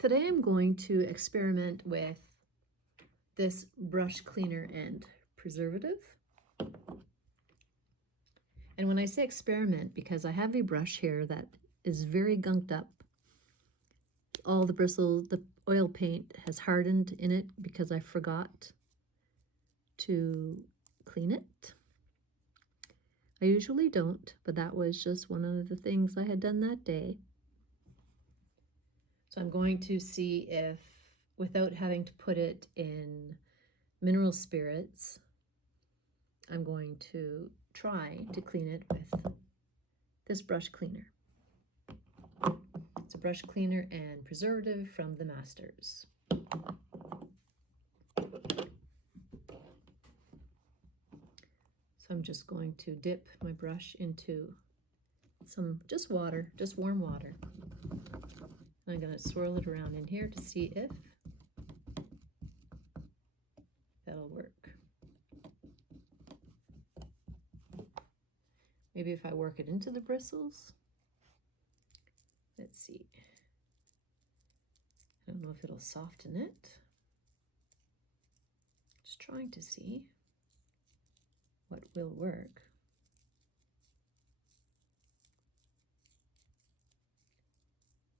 Today I'm going to experiment with this brush cleaner and preservative. And when I say experiment, because I have a brush here that is very gunked up. All the bristles, the oil paint has hardened in it because I forgot to clean it. I usually don't, but that was just one of the things I had done that day. So I'm going to see if, without having to put it in mineral spirits, I'm going to try to clean it with this brush cleaner. It's a brush cleaner and preservative from the Masters. So I'm just going to dip my brush into some just water, just warm water. I'm going to swirl it around in here to see if that'll work. Maybe if I work it into the bristles. Let's see. I don't know if it'll soften it. Just trying to see what will work.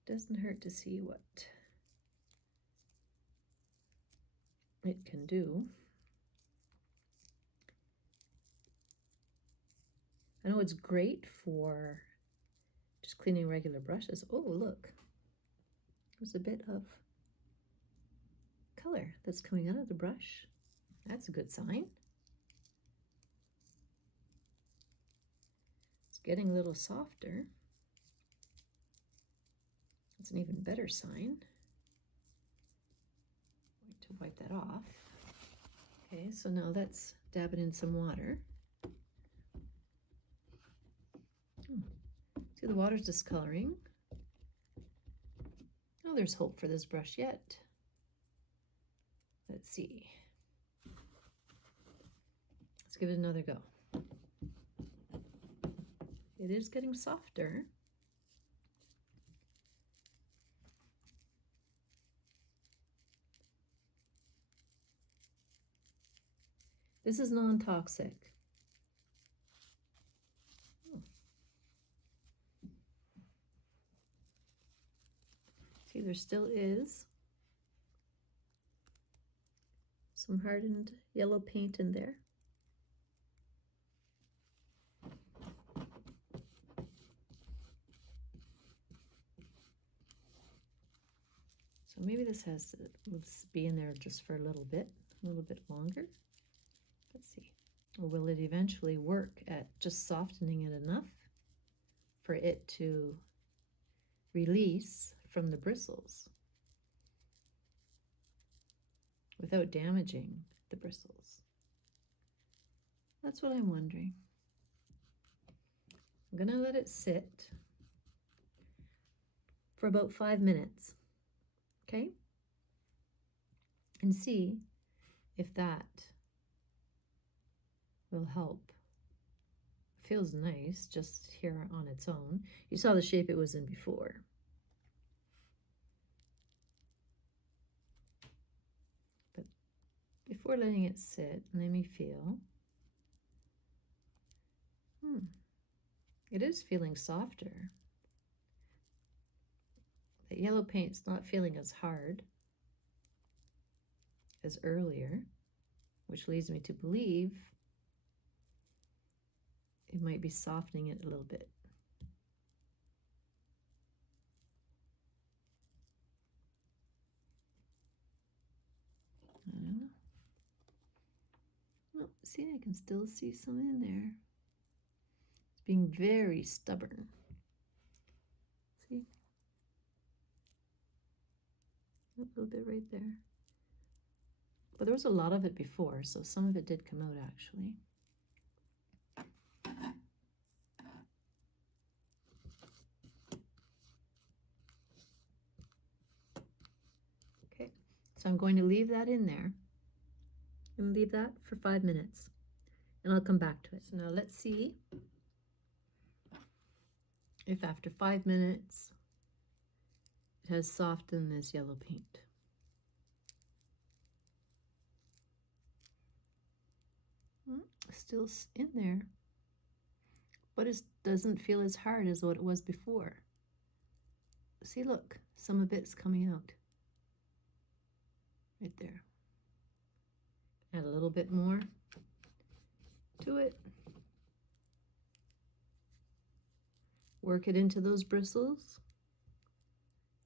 Doesn't hurt to see what it can do. I know it's great for just cleaning regular brushes. Oh, look. There's a bit of color that's coming out of the brush. That's a good sign. It's getting a little softer. That's an even better sign. I'm going to wipe that off. Okay, so now let's dab it in some water. See, the water's discoloring. Oh, there's hope for this brush yet. Let's see. Let's give it another go. It is getting softer. This is non-toxic. See, there still is some hardened yellow paint in there. So maybe this has to be in there just for a little bit longer. Let's see. Or will it eventually work at just softening it enough for it to release from the bristles without damaging the bristles? That's what I'm wondering. I'm gonna let it sit for about 5 minutes, okay? And see if that will help. Feels nice just here on its own. You saw the shape it was in before. But before letting it sit, let me feel. It is feeling softer. The yellow paint's not feeling as hard as earlier, which leads me to believe it might be softening it a little bit. I don't know. Well, see, I can still see some in there. It's being very stubborn. See? A little bit right there. But there was a lot of it before, so some of it did come out actually. Okay, so I'm going to leave that in there. I'm going to leave that for 5 minutes, and I'll come back to it. So now let's see if after 5 minutes it has softened this yellow paint. Still in there, but it doesn't feel as hard as what it was before. See, look, some of it's coming out right there. Add a little bit more to it. Work it into those bristles.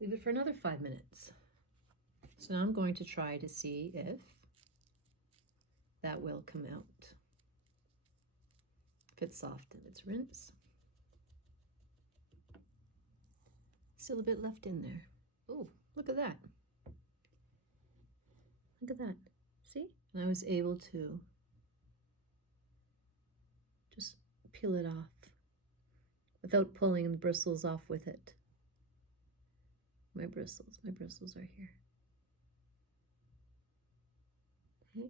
Leave it for another 5 minutes. So now I'm going to try to see if that will come out. If it's soft and it's rinse. Still a bit left in there. Oh, look at that. Look at that. See? And I was able to just peel it off without pulling the bristles off with it. My bristles are here. Okay.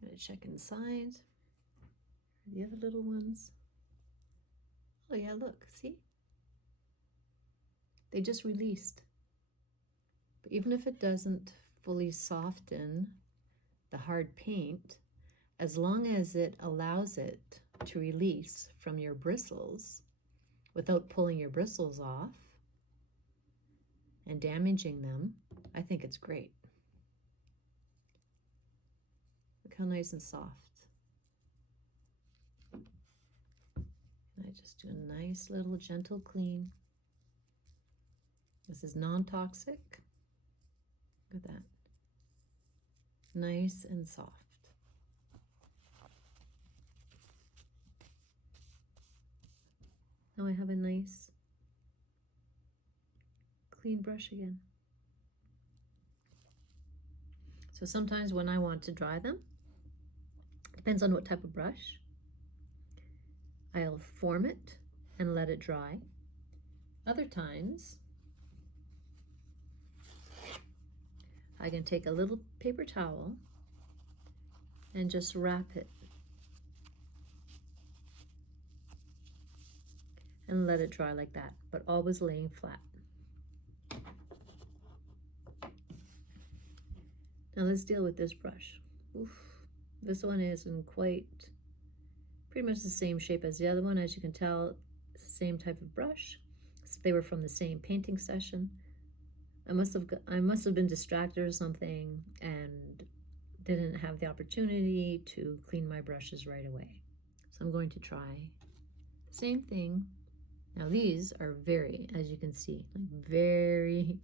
I'm gonna check inside. The other little ones. Oh yeah, look, see? They just released. But even if it doesn't fully soften the hard paint, as long as it allows it to release from your bristles without pulling your bristles off and damaging them, I think it's great. Look how nice and soft. And I just do a nice little gentle clean. This is non-toxic. Look at that. Nice and soft. Now I have a nice clean brush again. So sometimes when I want to dry them, depends on what type of brush, I'll form it and let it dry. Other times, I can take a little paper towel and just wrap it and let it dry like that, but always laying flat. Now let's deal with this brush. Oof. This one isn't quite, pretty much the same shape as the other one. As you can tell, it's the same type of brush. They were from the same painting session. I must have been distracted or something and didn't have the opportunity to clean my brushes right away. So I'm going to try the same thing. Now these are very, as you can see, like very,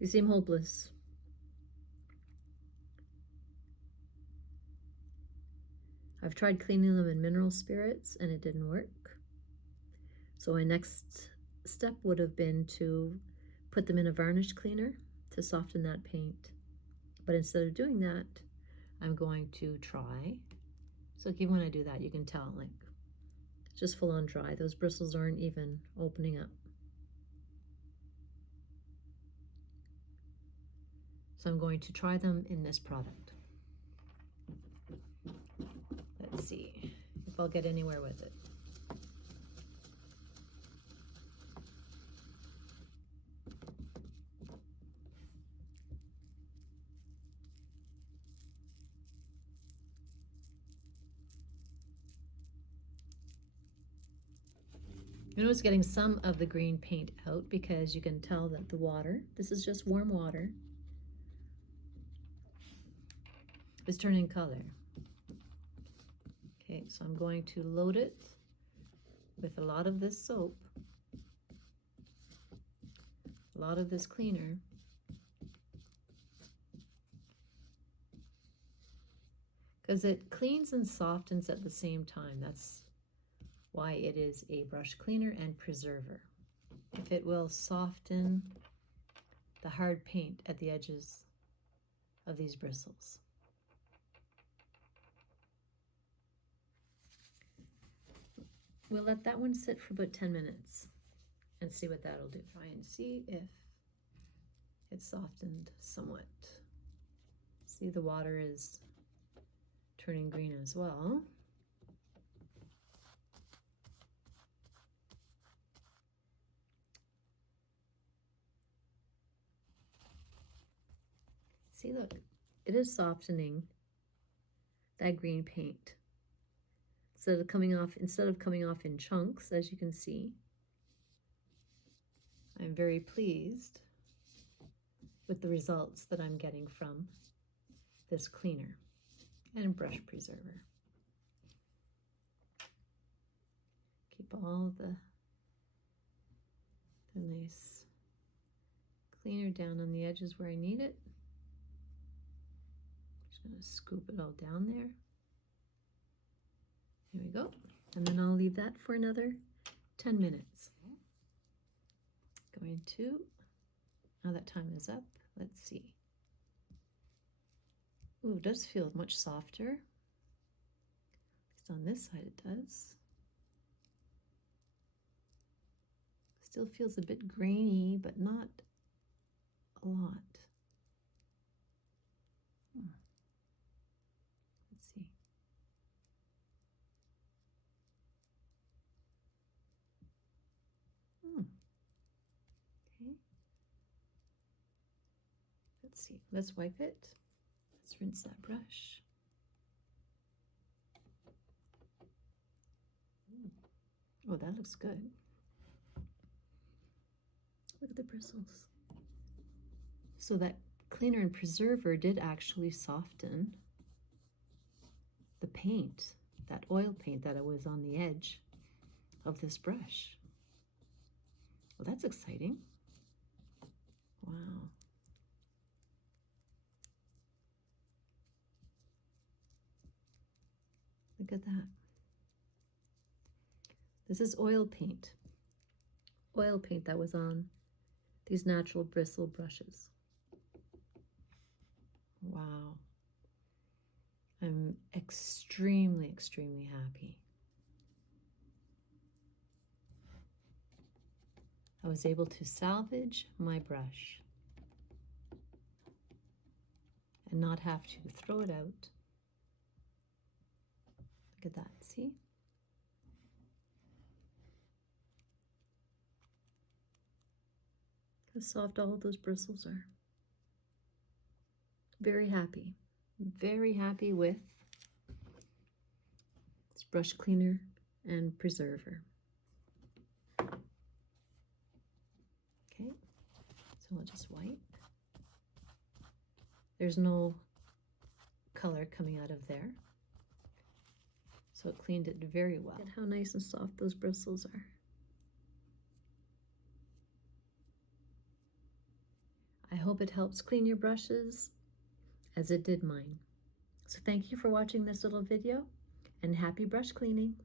they seem hopeless. I've tried cleaning them in mineral spirits and it didn't work. So my next step would have been to put them in a varnish cleaner to soften that paint. But instead of doing that, I'm going to try. So like even when I do that, you can tell like it's just full on dry. Those bristles aren't even opening up. So I'm going to try them in this product. Let's see if I'll get anywhere with it. You notice getting some of the green paint out because you can tell that the water, this is just warm water, is turning color. Okay, so I'm going to load it with a lot of this soap, a lot of this cleaner, because it cleans and softens at the same time. That's why it is a brush cleaner and preserver. If it will soften the hard paint at the edges of these bristles. We'll let that one sit for about 10 minutes and see what that'll do. Try and see if it's softened somewhat. See, the water is turning green as well. See, look, it is softening that green paint. Instead of coming off in chunks, as you can see. I'm very pleased with the results that I'm getting from this cleaner and brush preserver. Keep all the nice cleaner down on the edges where I need it. Just gonna scoop it all down there. There we go. And then I'll leave that for another 10 minutes. Going to, now that time is up, let's see. Ooh, it does feel much softer. At least on this side it does. Still feels a bit grainy, but not a lot. Let's see. Okay. Let's see. Let's wipe it. Let's rinse that brush. Oh, that looks good. Look at the bristles. So that cleaner and preserver did actually soften the paint, that oil paint that was on the edge of this brush. Well, that's exciting. Wow. Look at that. This is oil paint that was on these natural bristle brushes. Wow. I'm extremely, extremely happy. I was able to salvage my brush and not have to throw it out. Look at that, see? How soft all of those bristles are. Very happy with this brush cleaner and preserver. Okay, so I'll just wipe. There's no color coming out of there, so it cleaned it very well. Look at how nice and soft those bristles are. I hope it helps clean your brushes as it did mine. So thank you for watching this little video, and happy brush cleaning.